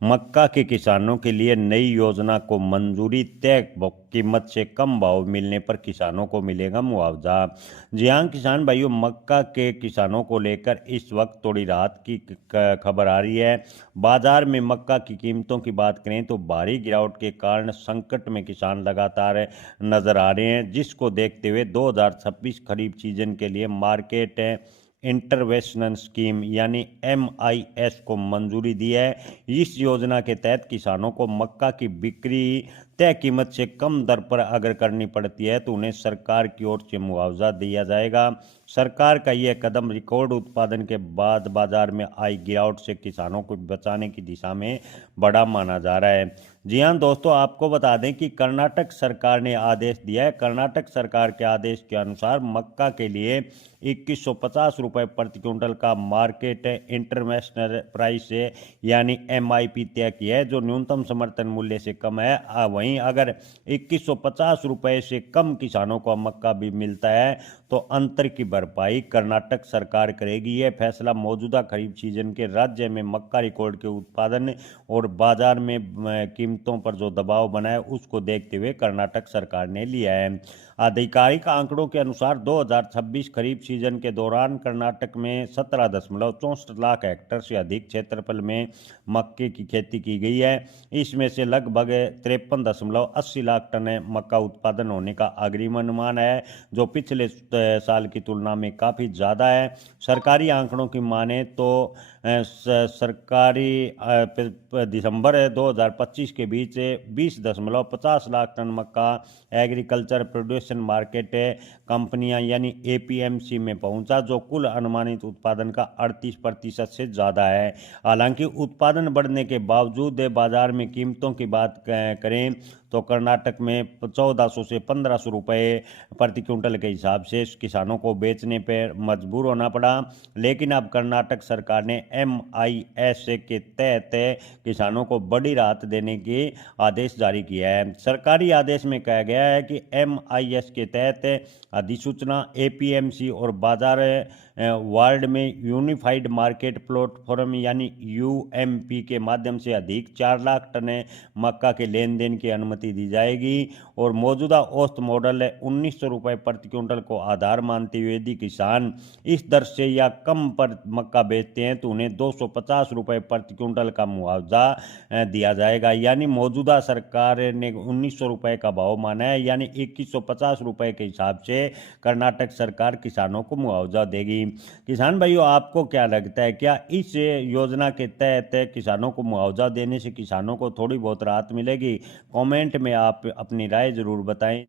मक्का के किसानों के लिए नई योजना को मंजूरी। तय कीमत से कम भाव मिलने पर किसानों को मिलेगा मुआवजा। जी हाँ किसान भाइयों, मक्का के किसानों को लेकर इस वक्त थोड़ी राहत की खबर आ रही है। बाजार में मक्का की कीमतों की बात करें तो भारी गिरावट के कारण संकट में किसान लगातार नजर आ रहे हैं, जिसको देखते हुए 2026 खरीफ सीजन के लिए मार्केट इंटरवेंशन स्कीम यानी MIS को मंजूरी दी है। इस योजना के तहत किसानों को मक्का की बिक्री तय कीमत से कम दर पर अगर करनी पड़ती है तो उन्हें सरकार की ओर से मुआवजा दिया जाएगा। सरकार का यह कदम रिकॉर्ड उत्पादन के बाद बाजार में आई गिरावट से किसानों को बचाने की दिशा में बड़ा माना जा रहा है। जी हाँ दोस्तों, आपको बता दें कि कर्नाटक सरकार ने आदेश दिया है। कर्नाटक सरकार के आदेश के अनुसार मक्का के लिए 2150 रुपये प्रति क्विंटल का मार्केट इंटरनेशनल प्राइस है यानी MIP तय किया है, जो न्यूनतम समर्थन मूल्य से कम है। वहीं अगर 2150 रुपये से कम किसानों को मक्का भी मिलता है तो अंतर की भरपाई कर्नाटक सरकार करेगी। यह फैसला मौजूदा खरीफ सीजन के राज्य में मक्का रिकॉर्ड के उत्पादन और बाजार में कीमतों पर जो दबाव बना है उसको देखते हुए कर्नाटक सरकार ने लिया है। आधिकारिक आंकड़ों के अनुसार 2026 खरीफ सीजन के दौरान कर्नाटक में 17.64 लाख हेक्टेयर से अधिक क्षेत्रफल में मक्के की खेती की गई है। इसमें से लगभग 53.80 लाख टन मक्का उत्पादन होने का अग्रिम अनुमान है, जो पिछले साल की तुलना में काफ़ी ज़्यादा है। सरकारी आंकड़ों की माने तो सरकारी दिसंबर 2025 के बीच 20.50 लाख टन मक्का एग्रीकल्चर प्रोड्यूशन मार्केट कंपनियां यानी APMC में पहुंचा, जो कुल अनुमानित उत्पादन का 38% से ज़्यादा है। हालांकि उत्पादन बढ़ने के बावजूद बाजार में कीमतों की बात करें तो कर्नाटक में 1400 से 1500 रुपये प्रति क्विंटल के हिसाब से किसानों को बेचने पर मजबूर होना पड़ा। लेकिन अब कर्नाटक सरकार ने MIS के तहत किसानों को बड़ी राहत देने के आदेश जारी किया है। सरकारी आदेश में कहा गया है कि MIS के तहत अधिसूचना APMC और बाजार वर्ल्ड में यूनिफाइड मार्केट प्लेटफॉर्म यानी UMP के माध्यम से अधिक 4 लाख टन मक्का के लेन देन की अनुमति दी जाएगी। और मौजूदा औसत मॉडल 1900 रुपये प्रति क्विंटल को आधार मानते हुए यदि किसान इस दर से या कम पर मक्का बेचते हैं तो उन्हें 250 रुपये प्रति क्विंटल का मुआवजा दिया जाएगा। यानी मौजूदा सरकार ने 1900 रुपये का भाव माना है, यानी 2150 रुपये के हिसाब से कर्नाटक सरकार किसानों को मुआवजा देगी। किसान भाइयों, आपको क्या लगता है, क्या इस योजना के तहत किसानों को मुआवजा देने से किसानों को थोड़ी बहुत राहत मिलेगी? कमेंट में आप अपनी राय जरूर बताएं।